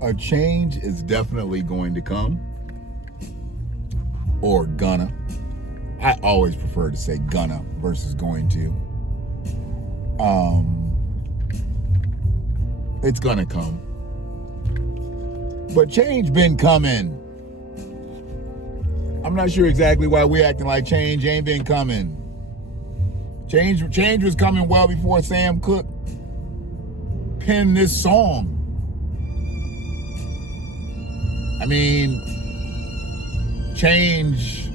A change is definitely going to come, or gonna. I always prefer to say gonna versus going to. It's gonna come. But change been coming. I'm not sure exactly why we acting like change ain't been coming. Change was coming well before Sam Cooke penned this song. I mean, change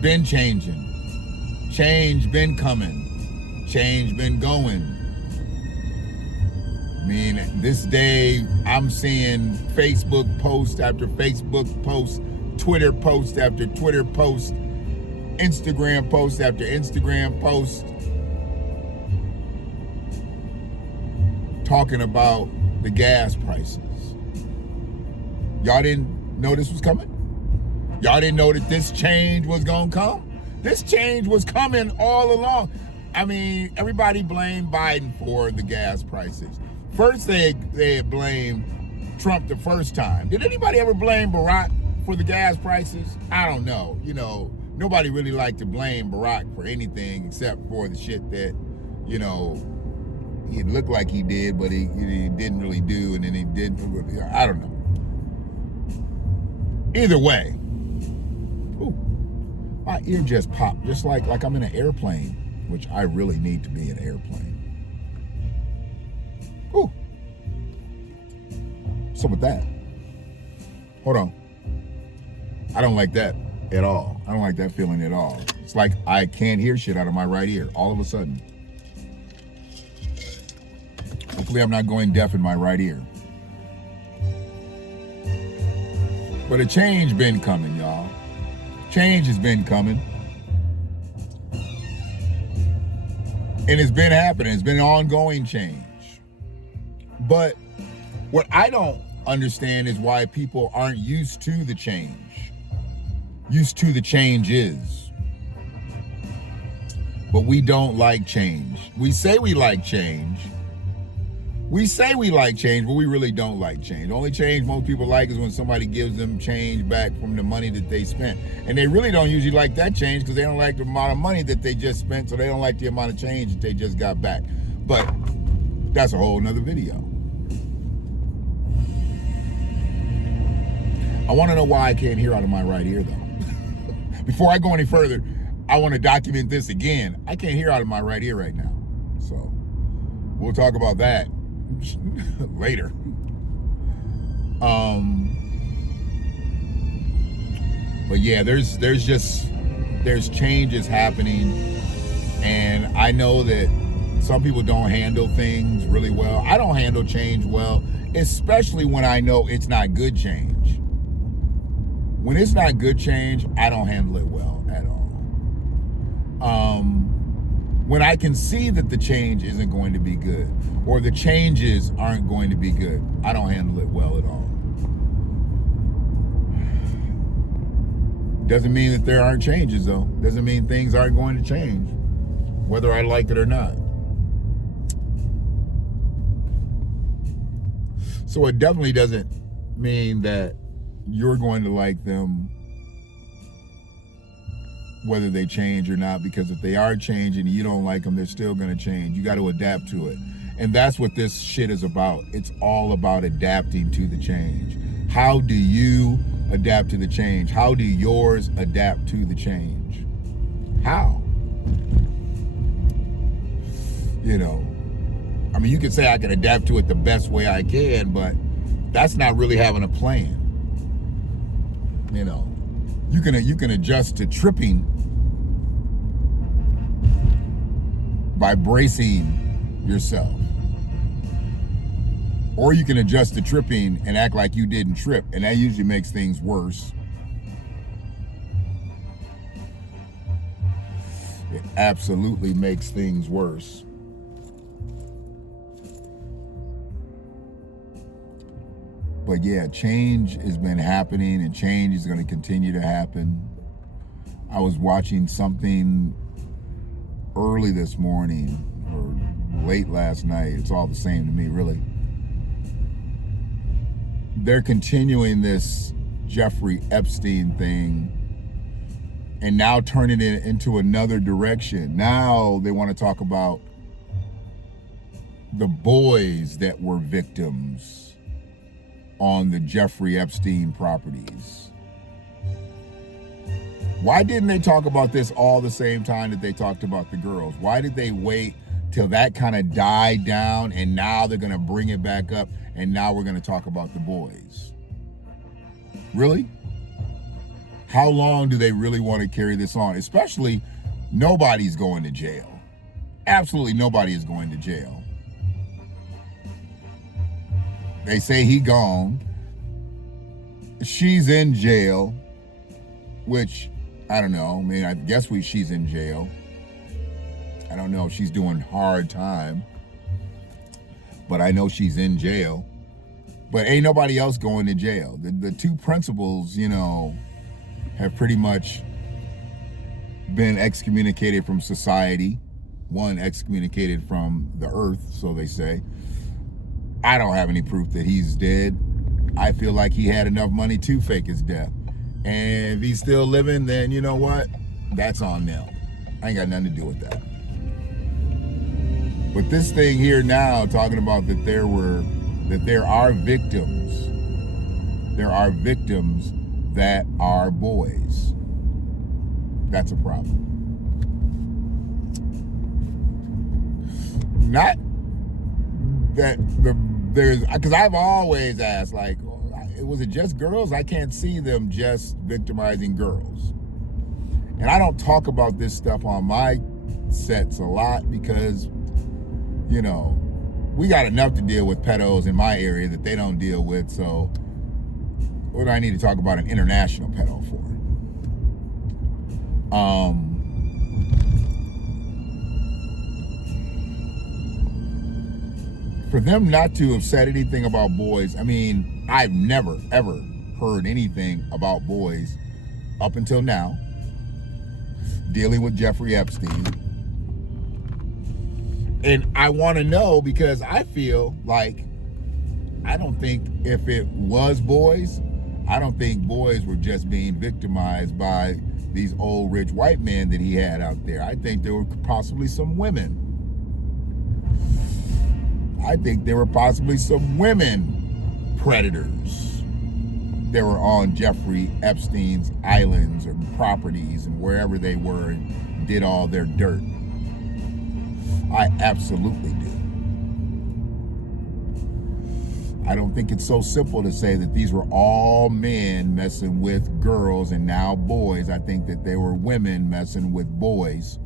been changing. Change been coming. Change been going. I mean, this day I'm seeing Facebook post after Facebook post, Twitter post after Twitter post, Instagram post after Instagram post, talking about the gas prices. Y'all didn't know this was coming? Y'all didn't know that this change was gonna come? This change was coming all along. I mean, everybody blamed Biden for the gas prices. First, they had blamed Trump the first time. Did anybody ever blame Barack for the gas prices? I don't know. You know, nobody really liked to blame Barack for anything except for the shit that, you know, he looked like he did, but he didn't really do, and then he didn't. I don't know. Either way, ooh, my ear just popped, just like I'm in an airplane, which I really need to be in an airplane. Ooh. So with that, hold on. I don't like that at all. I don't like that feeling at all. It's like I can't hear shit out of my right ear all of a sudden. Hopefully I'm not going deaf in my right ear. But a change been coming, y'all. Change has been coming. And it's been happening. It's been an ongoing change. But what I don't understand is why people aren't used to the change. Used to the changes. But we don't like change. We say we like change. We say we like change, but we really don't like change. The only change most people like is when somebody gives them change back from the money that they spent. And they really don't usually like that change because they don't like the amount of money that they just spent, so they don't like the amount of change that they just got back. But that's a whole nother video. I want to know why I can't hear out of my right ear, though. Before I go any further, I want to document this again. I can't hear out of my right ear right now. So we'll talk about that later. But yeah, there's changes happening, and I know that some people don't handle things really well. I don't handle change well, especially when I know it's not good change. When it's not good change, I don't handle it well at all. When I can see that the change isn't going to be good, or the changes aren't going to be good, I don't handle it well at all. Doesn't mean that there aren't changes, though. Doesn't mean things aren't going to change, whether I like it or not. So it definitely doesn't mean that you're going to like them whether they change or not, because if they are changing and you don't like them, they're still going to change. You got to adapt to it. And that's what this shit is about. It's all about adapting to the change. How do you adapt to the change? How do yours adapt to the change? How? You know, I mean, you could say I can adapt to it the best way I can, but that's not really having a plan. You know, you can adjust to tripping by bracing yourself. Or you can adjust to tripping and act like you didn't trip, and that usually makes things worse. It absolutely makes things worse. But yeah, change has been happening, and change is going to continue to happen. I was watching something early this morning or late last night. It's all the same to me, really. they're continuing this Jeffrey Epstein thing and now turning it into another direction. Now they want to talk about the boys that were victims on the Jeffrey Epstein properties. Why didn't they talk about this all the same time that they talked about the girls? Why did they wait till that kind of died down and now they're going to bring it back up and now we're going to talk about the boys? Really? How long do they really want to carry this on? Especially, nobody's going to jail. Absolutely nobody is going to jail. They say he gone. She's in jail, which, I don't know. I mean, I guess she's in jail. I don't know if she's doing hard time, but I know she's in jail. But ain't nobody else going to jail. The two principals, have pretty much been excommunicated from society. One excommunicated from the earth, so they say. I don't have any proof that he's dead. I feel like he had enough money to fake his death. And if he's still living, then you know what? That's on them. I ain't got nothing to do with that. But this thing here now, talking about that there are victims. There are victims that are boys. That's a problem. Not that there's, because I've always asked, like, was it just girls? I can't see them just victimizing girls. And I don't talk about this stuff on my sets a lot because, we got enough to deal with pedos in my area that they don't deal with. So what do I need to talk about an international pedo for? For them not to have said anything about boys, I mean, I've never, ever heard anything about boys up until now, dealing with Jeffrey Epstein. And I want to know because I feel like, I don't think if it was boys, I don't think boys were just being victimized by these old rich white men that he had out there. I think there were possibly some women. I think there were possibly some women predators that were on Jeffrey Epstein's islands or properties and wherever they were and did all their dirt. I absolutely do. I don't think it's so simple to say that these were all men messing with girls and now boys. I think that they were women messing with boys,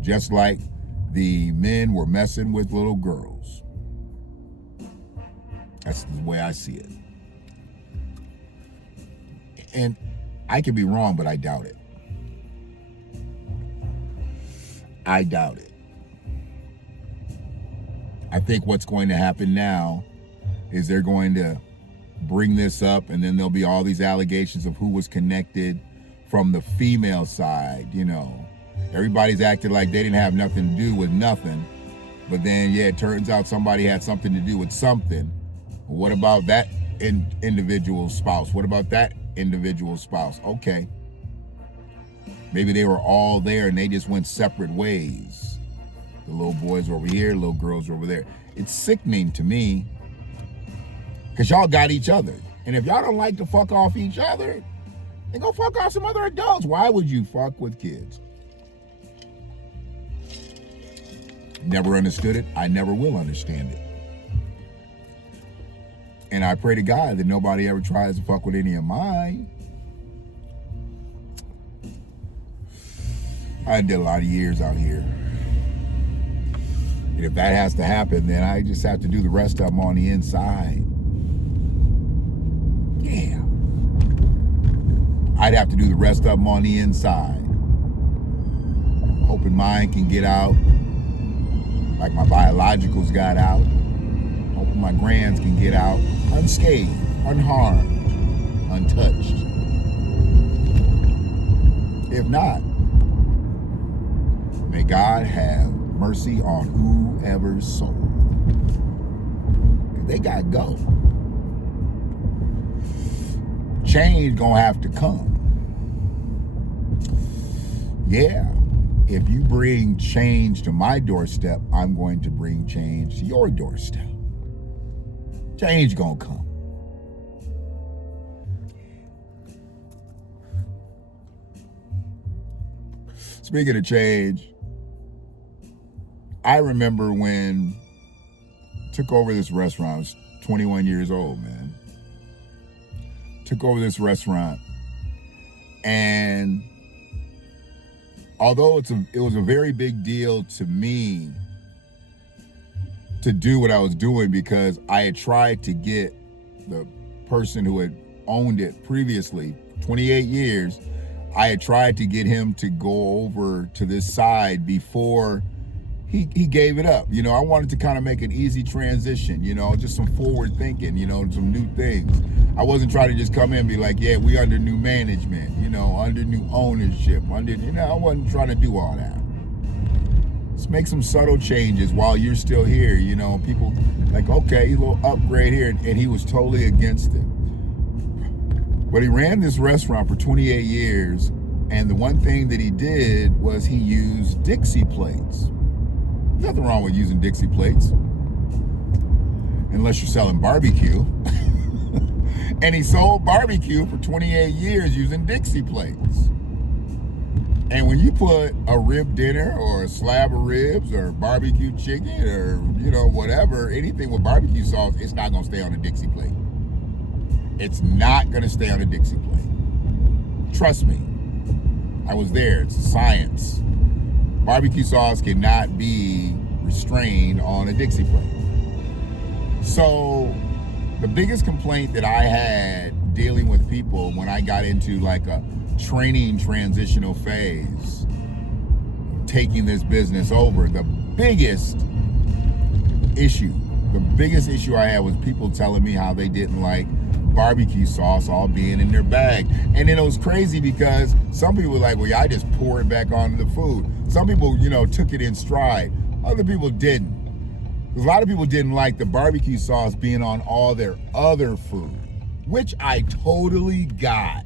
just like the men were messing with little girls. That's the way I see it. And I could be wrong, but I doubt it. I doubt it. I think what's going to happen now is they're going to bring this up and then there'll be all these allegations of who was connected from the female side, Everybody's acted like they didn't have nothing to do with nothing. But then, it turns out somebody had something to do with something. What about that individual spouse? What about that individual spouse? Okay. Maybe they were all there and they just went separate ways. The little boys are over here, little girls are over there. It's sickening to me because y'all got each other. And if y'all don't like to fuck off each other, then go fuck off some other adults. Why would you fuck with kids? Never understood it. I never will understand it. And I pray to God that nobody ever tries to fuck with any of mine. I did a lot of years out here. And if that has to happen, then I just have to do the rest of them on the inside. Yeah. I'd have to do the rest of them on the inside. I'm hoping mine can get out like my biologicals got out. I'm hoping my grands can get out unscathed, unharmed, untouched. If not, may God have mercy on whoever's soul. They got to go. change gonna have to come. Yeah, if you bring change to my doorstep, I'm going to bring change to your doorstep. Change gonna come. Speaking of change, I remember when I took over this restaurant. I was 21 years old, man. Took over this restaurant, and although it was a very big deal to me to do what I was doing, because I had tried to get the person who had owned it previously, 28 years, I had tried to get him to go over to this side before he gave it up. You know, I wanted to kind of make an easy transition, you know, just some forward thinking, you know, some new things. I wasn't trying to just come in and be like, yeah, we under new management, you know, under new ownership, I wasn't trying to do all that. Let's make some subtle changes while you're still here, you know, people like, okay, a little upgrade here, and he was totally against it. But he ran this restaurant for 28 years, and the one thing that he did was he used Dixie plates. Nothing wrong with using Dixie plates, unless you're selling barbecue. And he sold barbecue for 28 years using Dixie plates. And when you put a rib dinner or a slab of ribs or barbecue chicken or, you know, whatever, anything with barbecue sauce, it's not gonna stay on a Dixie plate. It's not gonna stay on a Dixie plate. Trust me, I was there, it's science. Barbecue sauce cannot be restrained on a Dixie plate. So the biggest complaint that I had dealing with people when I got into like a training transitional phase, taking this business over, the biggest issue I had was people telling me how they didn't like barbecue sauce all being in their bag. And then it was crazy because some people were like, well, yeah, I just pour it back onto the food. Some people, you know, took it in stride. Other people didn't. A lot of people didn't like the barbecue sauce being on all their other food, which I totally got.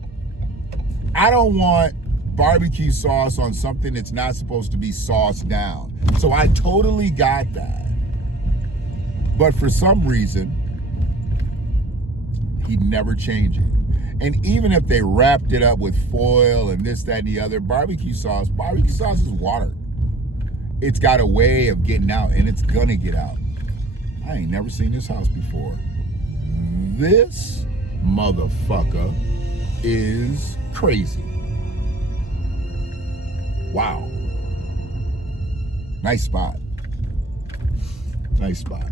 I don't want barbecue sauce on something that's not supposed to be sauced down. So I totally got that. But for some reason, he never changed it. And even if they wrapped it up with foil and this, that, and the other, barbecue sauce is water. It's got a way of getting out, and it's gonna get out. I ain't never seen this house before. This motherfucker is crazy. Wow. Nice spot. Nice spot.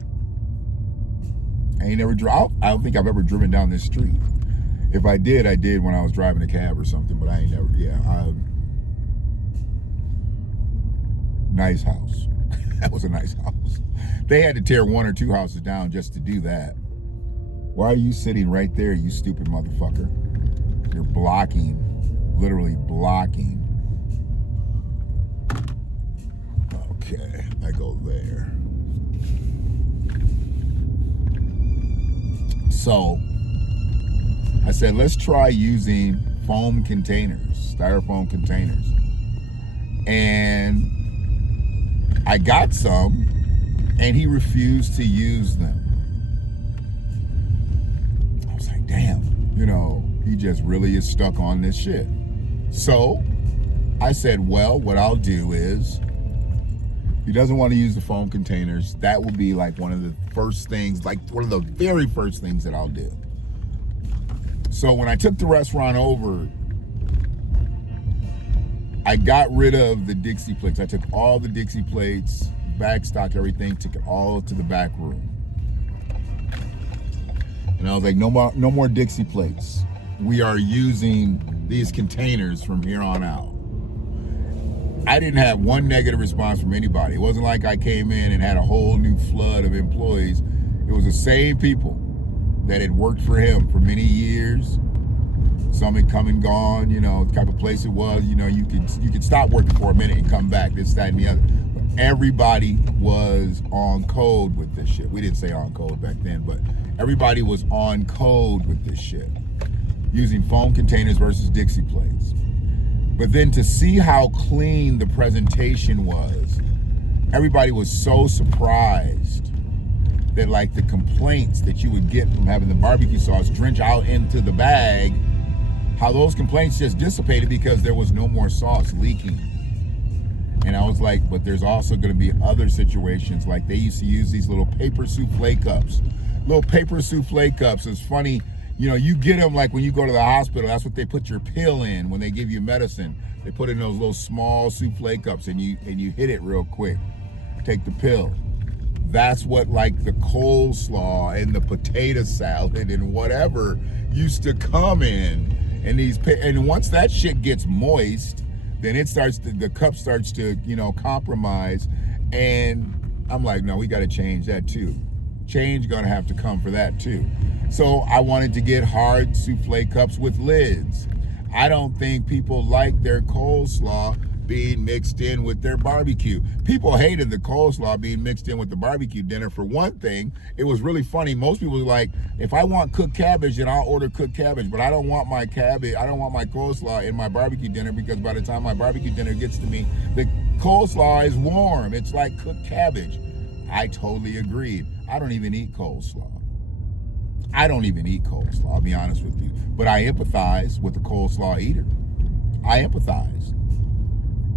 I don't think I've ever driven down this street. If I did when I was driving a cab or something, but I ain't never, nice house. That was a nice house. They had to tear one or two houses down just to do that. Why are you sitting right there, you stupid motherfucker? You're blocking, literally blocking. Okay, I go there. So I said, let's try using foam containers, styrofoam containers. And I got some, and he refused to use them. I was like, damn, you know, he just really is stuck on this shit. So I said, well, what I'll do is, if he doesn't want to use the foam containers, that will be like one of the first things, like one of the very first things that I'll do. So when I took the restaurant over, I got rid of the Dixie plates. I took all the Dixie plates, back stock, everything, took it all to the back room. And I was like, no more Dixie plates. We are using these containers from here on out. I didn't have one negative response from anybody. It wasn't like I came in and had a whole new flood of employees. It was the same people that had worked for him for many years. Some had come and gone, you know, the type of place it was. You know, you could stop working for a minute and come back, this, that, and the other. But everybody was on code with this shit. We didn't say on code back then, but everybody was on code with this shit. using foam containers versus Dixie plates. But then to see how clean the presentation was, everybody was so surprised that like the complaints that you would get from having the barbecue sauce drench out into the bag, how those complaints just dissipated because there was no more sauce leaking. And I was like, but there's also going to be other situations, like they used to use these little paper souffle cups. Little paper souffle cups. It's funny, you know, you get them like when you go to the hospital, that's what they put your pill in when they give you medicine. They put in those little small souffle cups and you hit it real quick. Take the pill. That's what like the coleslaw and the potato salad and whatever used to come in. And once that shit gets moist, then the cup starts to, you know, compromise. And I'm like, no, we got to change that too. Change gonna have to come for that too. So I wanted to get hard souffle cups with lids. I don't think people like their coleslaw being mixed in with their barbecue. People hated the coleslaw being mixed in with the barbecue dinner. For one thing, it was really funny. Most people were like, if I want cooked cabbage, then I'll order cooked cabbage, but I don't want my cabbage, I don't want my coleslaw in my barbecue dinner, because by the time my barbecue dinner gets to me, the coleslaw is warm. It's like cooked cabbage. I totally agreed. I don't even eat coleslaw. I'll be honest with you. But I empathize with the coleslaw eater. I empathize.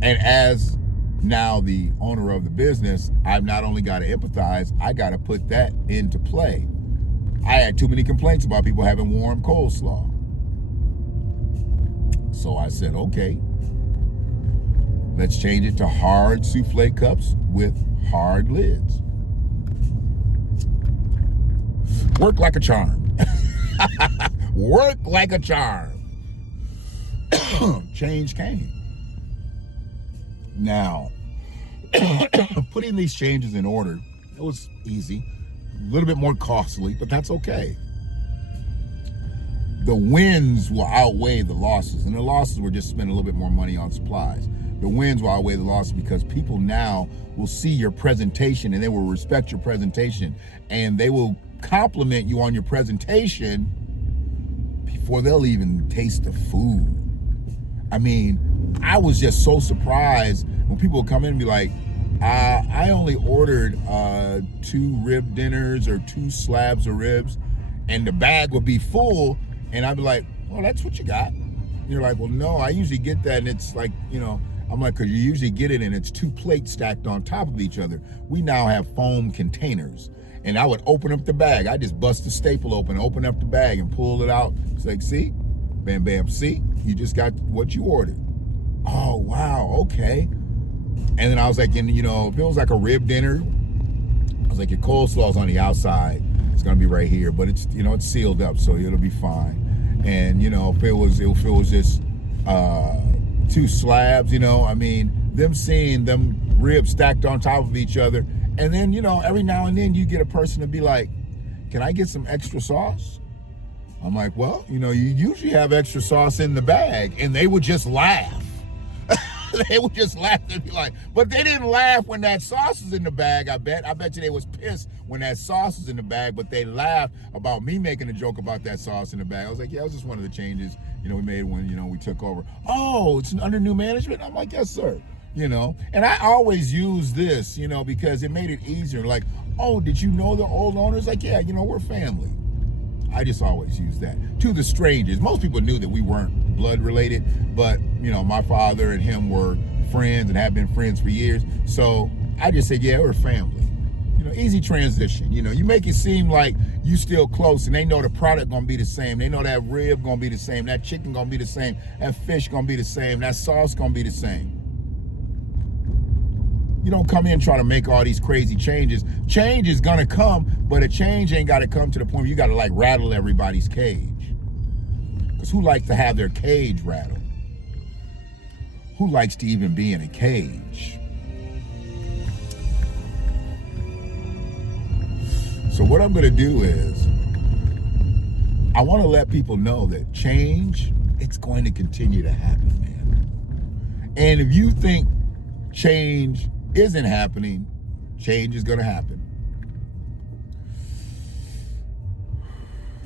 And as now the owner of the business, I've not only got to empathize, I got to put that into play. I had too many complaints about people having warm coleslaw. So I said, okay, let's change it to hard souffle cups with hard lids. Work like a charm. Work like a charm. Change came. Now, putting these changes in order, it was easy, a little bit more costly, but that's okay. The wins will outweigh the losses, and the losses were just spending a little bit more money on supplies. The wins will outweigh the losses because people now will see your presentation and they will respect your presentation, and they will compliment you on your presentation before they'll even taste the food. I mean, I was just so surprised when people would come in and be like, I only ordered 2 rib dinners or 2 slabs of ribs, and the bag would be full, and I'd be like, well, that's what you got. And you're like, well, no, I usually get that, and it's like, you know, I'm like, because you usually get it and it's 2 plates stacked on top of each other. We now have foam containers. And I would open up the bag. I just bust the staple open up the bag and pull it out. It's like, see? Bam, bam, see? You just got what you ordered. Oh, wow, okay. And then I was like, and you know, if it was like a rib dinner, I was like, your coleslaw's on the outside. It's gonna be right here, but it's, you know, it's sealed up, so it'll be fine. And you know, if it was just 2 slabs, you know, I mean, them seeing them ribs stacked on top of each other. And then, you know, every now and then you get a person to be like, can I get some extra sauce? I'm like, well, you know, you usually have extra sauce in the bag. And they would just laugh. They would just laugh. They'd be like, but they didn't laugh when that sauce was in the bag, I bet. I bet you they was pissed when that sauce was in the bag, but they laughed about me making a joke about that sauce in the bag. I was like, yeah, it was just one of the changes, you know, we made when, you know, we took over. Oh, it's under new management? I'm like, yes, sir. You know, and I always use this, you know, because it made it easier. Like, oh, did you know the old owners? Like, yeah, you know, we're family. I just always use that. To the strangers. Most people knew that we weren't blood related, but, you know, my father and him were friends and have been friends for years. So I just said, yeah, we're family. You know, easy transition. You know, you make it seem like you still close, and they know the product gonna be the same. They know that rib gonna be the same. That chicken gonna be the same. That fish gonna be the same. That sauce gonna be the same. You don't come in trying to make all these crazy changes. Change is gonna come, but a change ain't gotta come to the point where you gotta like rattle everybody's cage. Because who likes to have their cage rattled? Who likes to even be in a cage? So what I'm gonna do is, I wanna let people know that change, it's going to continue to happen, man. And if you think change isn't happening, change is gonna happen.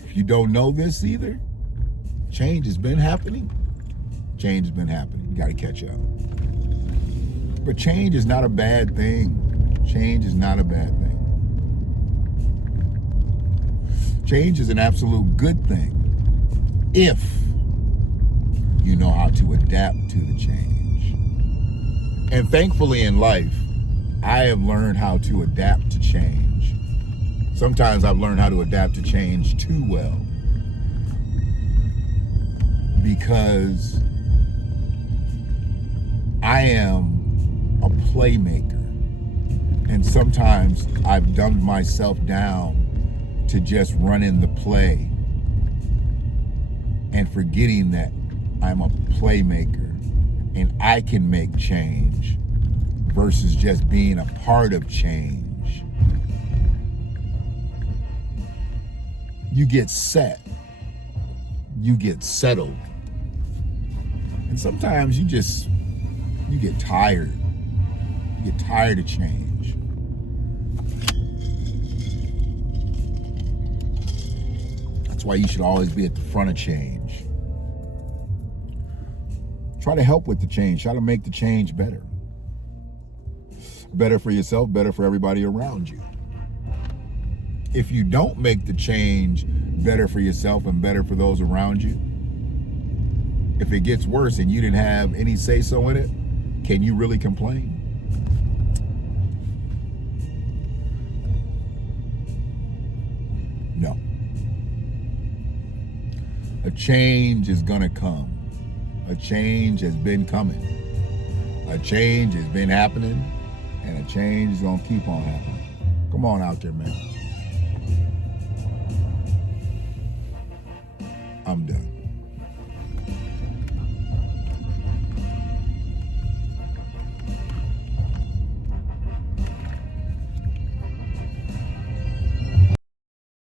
If you don't know this either, change has been happening. Change has been happening. You got to catch up. But change is not a bad thing. Change is not a bad thing. Change is an absolute good thing if you know how to adapt to the change. And thankfully in life, I have learned how to adapt to change. Sometimes I've learned how to adapt to change too well, because I am a playmaker. And sometimes I've dumbed myself down to just run in the play and forgetting that I'm a playmaker and I can make change versus just being a part of change. You get set. You get settled. And sometimes you get tired. You get tired of change. That's why you should always be at the front of change. Try to help with the change. Try to make the change better. Better for yourself, better for everybody around you. If you don't make the change better for yourself and better for those around you, if it gets worse and you didn't have any say-so in it, can you really complain? No. A change is gonna come. A change has been coming. A change has been happening, and a change is gonna keep on happening. Come on out there, man. I'm done.